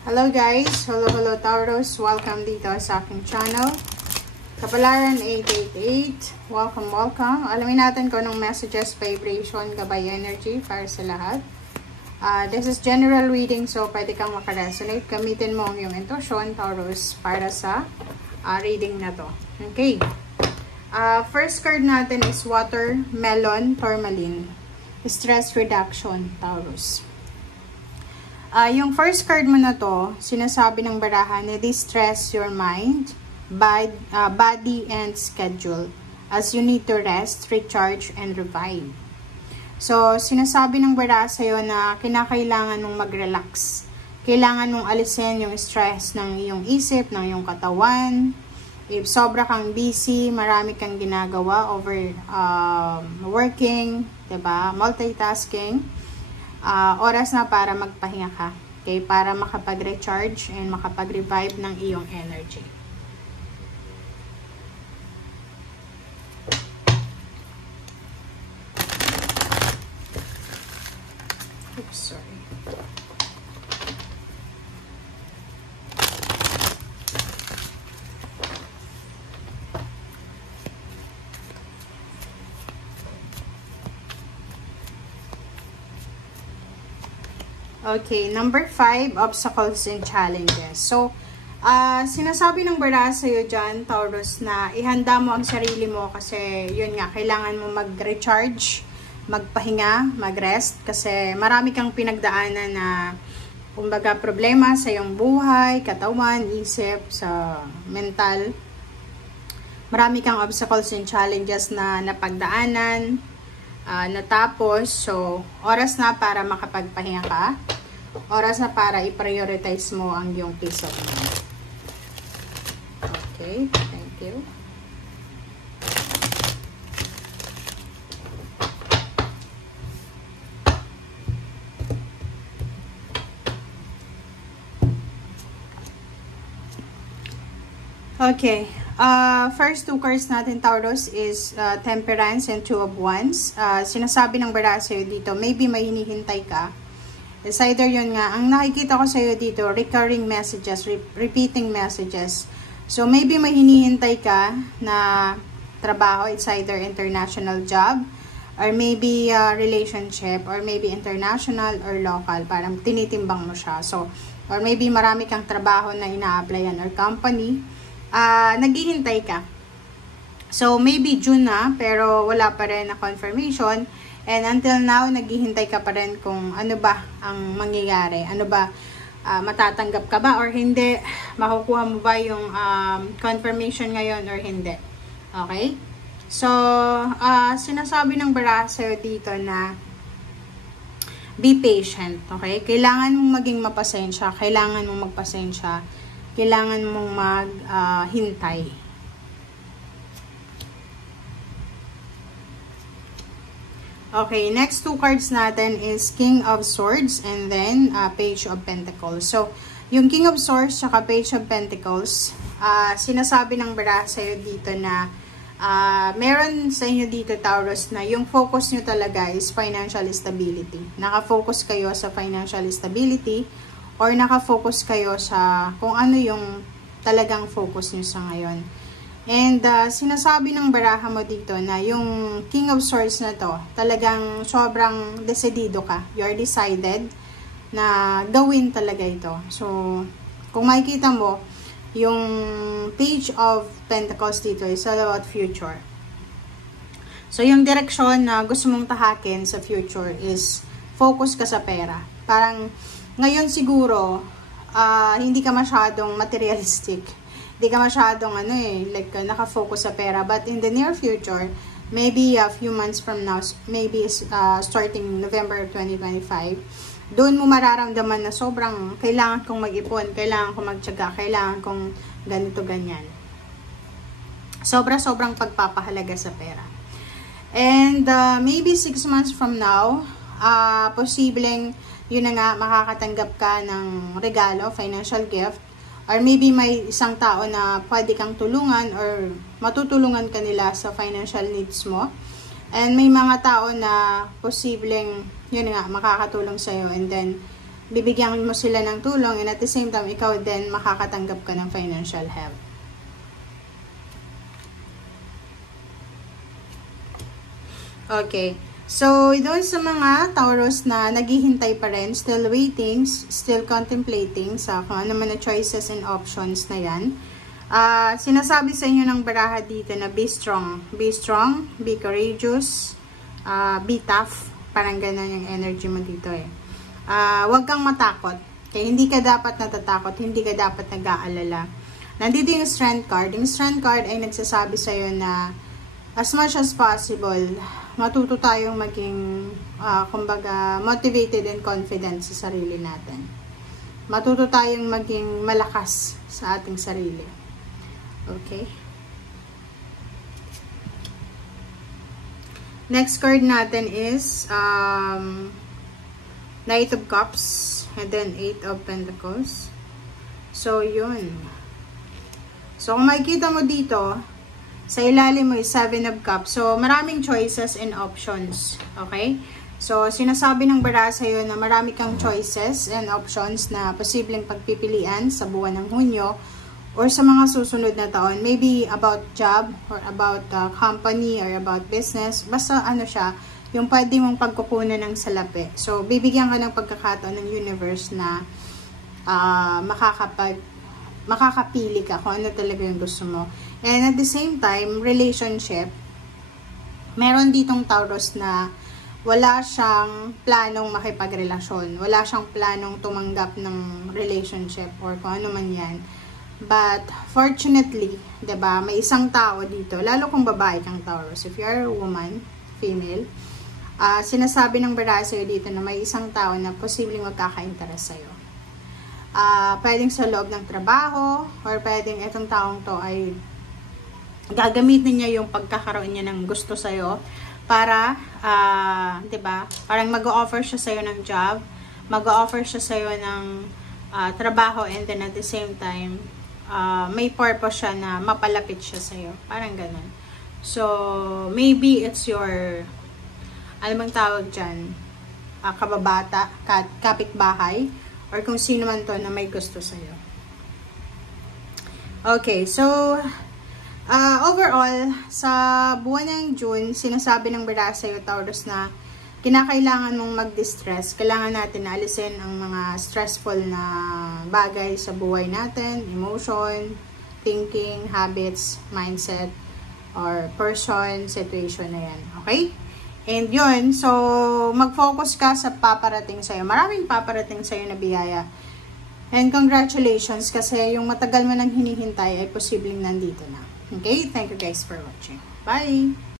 Hello guys! Hello Taurus! Welcome dito sa aking channel. Kapalaran 888. Welcome. Alamin natin kung anong messages, vibration, gabay energy para sa lahat. This is general reading, so pwede kang makaresonate. Gamitin mo ang iyong intuition, Taurus, para sa reading na to. Okay. First card natin is Watermelon Tourmaline. Stress reduction, Taurus. Yung first card mo na to, sinasabi ng barahan na distress your mind, body, and schedule as you need to rest, recharge, and revive. So, sinasabi ng baraha sa'yo na kinakailangan mong mag-relax. Kailangan mong alisin yung stress ng iyong isip, ng iyong katawan. If sobra kang busy, marami kang ginagawa over working, diba? Multitasking. Oras na para magpahinga ka. Okay? Para makapag-recharge and makapag-revive ng iyong energy. Oops, sorry. Okay, number 5, obstacles and challenges. So, sinasabi ng baraha sa'yo dyan, Taurus, na ihanda mo ang sarili mo kasi, yun nga, kailangan mo mag-recharge, magpahinga, mag-rest, kasi marami kang pinagdaanan na, kumbaga, problema sa iyong buhay, katawan, isip, sa mental. Marami kang obstacles and challenges na napagdaanan, natapos. So, oras na para makapagpahinga ka. Oras na para i-prioritize mo ang iyong peace of mind. Okay, thank you. Okay. First two cards natin, Taurus, is Temperance and Two of Wands. Sinasabi ng baraha sa'yo dito, maybe may hinihintay ka. It's either yun nga, ang nakikita ko sa'yo dito, recurring messages, repeating messages. So, maybe may hinihintay ka na trabaho. It's either international job, or maybe relationship, or maybe international or local. Parang tinitimbang mo siya. So, or maybe marami kang trabaho na ina-applyan or company. Naghihintay ka. So, maybe June na, pero wala pa rin na confirmation. And until now, naghihintay ka pa rin kung ano ba ang mangyayari. Ano ba, matatanggap ka ba or hindi? Makukuha mo ba yung confirmation ngayon or hindi? Okay? So, sinasabi ng baraha sa'yo dito na be patient. Okay? Kailangan mong maging mapasensya. Kailangan mong magpasensya. Kailangan mong maghintay. Okay, next two cards natin is King of Swords and then Page of Pentacles. So, yung King of Swords at Page of Pentacles, sinasabi ng baraha sa'yo dito na meron sa inyo dito, Taurus, na yung focus nyo talaga is financial stability. Naka-focus kayo sa financial stability or naka-focus kayo sa kung ano yung talagang focus nyo sa ngayon. And sinasabi ng baraha mo dito na yung King of Swords na to, talagang sobrang desidido ka. You're decided na gawin talaga ito. So, kung makikita mo, yung Page of Pentacles dito is all about future. So, yung direksyon na gusto mong tahakin sa future is focus ka sa pera. Parang, ngayon siguro, hindi ka masyadong materialistic. Hindi ka masyadong naka-focus sa pera. But in the near future, maybe a few months from now, maybe starting November 2025, doon mo mararamdaman na sobrang kailangan kong mag-ipon, kailangan kong magtiyaga, kailangan kong ganito, ganyan. Sobrang pagpapahalaga sa pera. And maybe 6 months from now, posibleng yun na nga, makakatanggap ka ng regalo, financial gift, or maybe may isang tao na pwede kang tulungan or matutulungan ka nila sa financial needs mo. And may mga tao na posibleng, yun nga, makakatulong sa'yo. And then, bibigyan mo sila ng tulong, and at the same time, ikaw din makakatanggap ka ng financial help. Okay. So, doon sa mga Taurus na naghihintay pa rin, still waiting, still contemplating sa kung ano man na choices and options na yan, sinasabi sa inyo ng baraha dito na be strong, be courageous, be tough, parang ganun yung energy mo dito eh. Huwag kang matakot, kaya hindi ka dapat natatakot, hindi ka dapat nag-aalala. Nandito yung strength card. Yung strength card ay nagsasabi sa iyo na as much as possible, matuto tayong maging, kumbaga, motivated and confident sa sarili natin. Matuto tayong maging malakas sa ating sarili. Okay? Next card natin is Knight of Cups and then 8 of Pentacles. So, yun. So, kung makikita mo dito, sa ilalim mo is 7 of Cups. So, maraming choices and options. Okay? So, sinasabi ng baraha sa'yo na marami kang choices and options na posibleng pagpipilian sa buwan ng Hunyo or sa mga susunod na taon. Maybe about job or about company or about business. Basta ano siya, yung pwede mong pagkukunan ng salapi. So, bibigyan ka ng pagkakataon ng universe na makakapili ka kung ano talaga yung gusto mo. And at the same time, relationship, meron ditong Taurus na wala siyang planong makipagrelasyon. Wala siyang planong tumanggap ng relationship or kung ano man yan. But, fortunately, diba, may isang tao dito, lalo kung babae kang Taurus. If you're a woman, female, sinasabi ng baraha sa'yo dito na may isang tao na posibleng magkaka-interest sa'yo. Pwedeng sa loob ng trabaho, or pwedeng itong taong to ay gagamitin niya yung pagkakaroon niya ng gusto sa'yo para, diba, parang mag-o-offer siya sa'yo ng job, mag-o-offer siya sa'yo ng trabaho, and then at the same time, may purpose siya na mapalapit siya sa'yo. Parang ganun. So, maybe it's your, ano bang tawag dyan, kababata, kapitbahay, or kung sino man to na may gusto sa'yo. Okay, so, overall, sa buwan ng June, sinasabi ng baraha sa'yo, Taurus, na kinakailangan mong mag-distress. Kailangan natin na alisin ang mga stressful na bagay sa buhay natin, emotion, thinking, habits, mindset, or person, situation na yan. Okay? And yun, so, mag-focus ka sa paparating sa'yo. Maraming paparating sa'yo na biyaya. And congratulations, kasi yung matagal mo nang hinihintay ay posibleng nandito na. Okay? Thank you guys for watching. Bye!